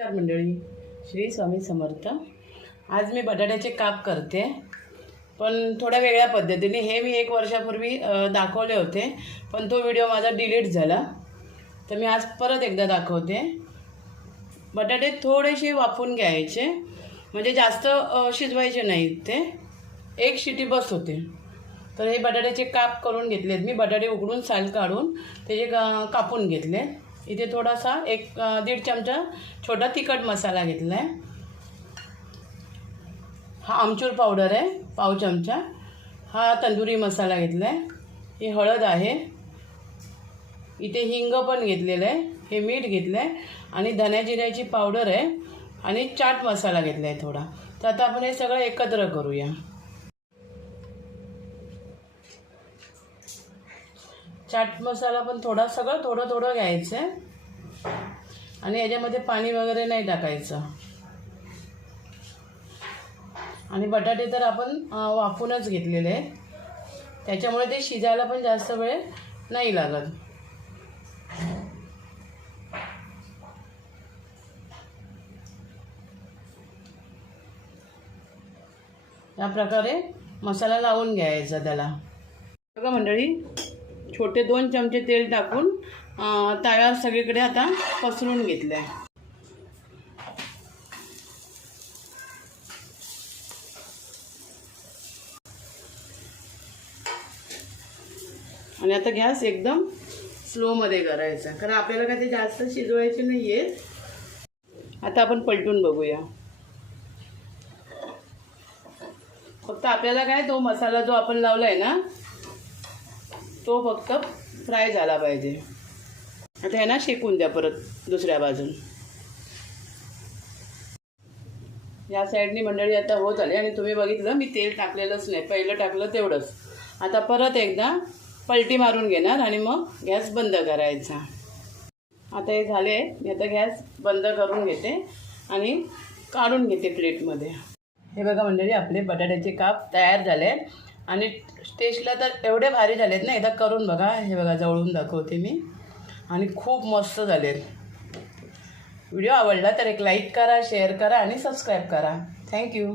नमस्कार मंडळी, श्री स्वामी समर्थ। आज मी बटाट्याचे काप करते, पण थोड्या वेगळ्या पद्धतीने। हे मी 1 वर्षापूर्वी दाखवले होते, पण तो व्हिडिओ माझा डिलीट झाला, तर मी आज परत एकदा दाखवते। बटाटे थोडेसे वाफून घ्यायचे, म्हणजे जास्त शिजवायचे नाहीत, ते 1 शिटी बस होते। तर हे बटाट्याचे काप करून घेतलेत मी। बटाटे उकडून साल काढून त्याचे कापून घेतले। इथे थोडासा 1-1.5 चमचा छोटा तिखट मसाला घेतला आहे। हा आमचूर पावडर आहे पाव चमचा। हा तंदुरी मसाला घेतला आहे। ही हळद आहे। इथे हिंग पण घेतलेलं आहे। हे मीठ घेतलं आहे आणि धण्या जिऱ्याची पावडर आहे आणि चाट मसाला घेतला आहे थोडा। तर आता आपण हे सगळं एकत्र करूया। चाट मसाला पण सगळं थोडं थोडं घ्यायचं आहे आणि याच्यामध्ये पाणी वगैरे नाही टाकायचं। आणि बटाटे तर आपण वाफूनच घेतलेले आहेत, त्याच्यामुळे ते शिजायला पण जास्त वेळ नाही लागत। या प्रकारे मसाला लावून घ्यायचा त्याला। बघा मंडळी, छोटे 2 चमचे तेल टाकून तव्यावर सगळीकडे आता पसरून घेतलं आहे। आणि आता गॅस एकदम स्लोमध्ये करायचा, कारण आपल्याला काय ते जास्त शिजवायचे नाही आहेत। आता आपण पलटून बघूया। फक्त आपल्याला काय तो मसाला जो आपण लावला आहे ना, तो फक्त फ्राय झाला पाहिजे। आता हे ना शेकून द्या परत दुसऱ्या बाजून। या साईडनी मंडळी आता होत आले आणि तुम्ही बघितलं मी तेल टाकलेलंच नाही, पहिलं टाकलं तेवढंच। आता परत एकदा पलटी मारून घेणार आणि मग गॅस बंद करायचा। आता हे झाले, मी आता गॅस बंद करून घेते आणि काढून घेते प्लेटमध्ये। हे बघा मंडळी, आपले बटाट्याचे काप तयार झाले आणि टेस्टला तर एवढे भारी झालेत ना, एकदा करून बघा। हे बघा जवळून दाखवते मी, आणि खूप मस्त झालेत। व्हिडिओ आवडला तर एक लाईक करा, शेअर करा आणि सबस्क्राईब करा। थँक्यू।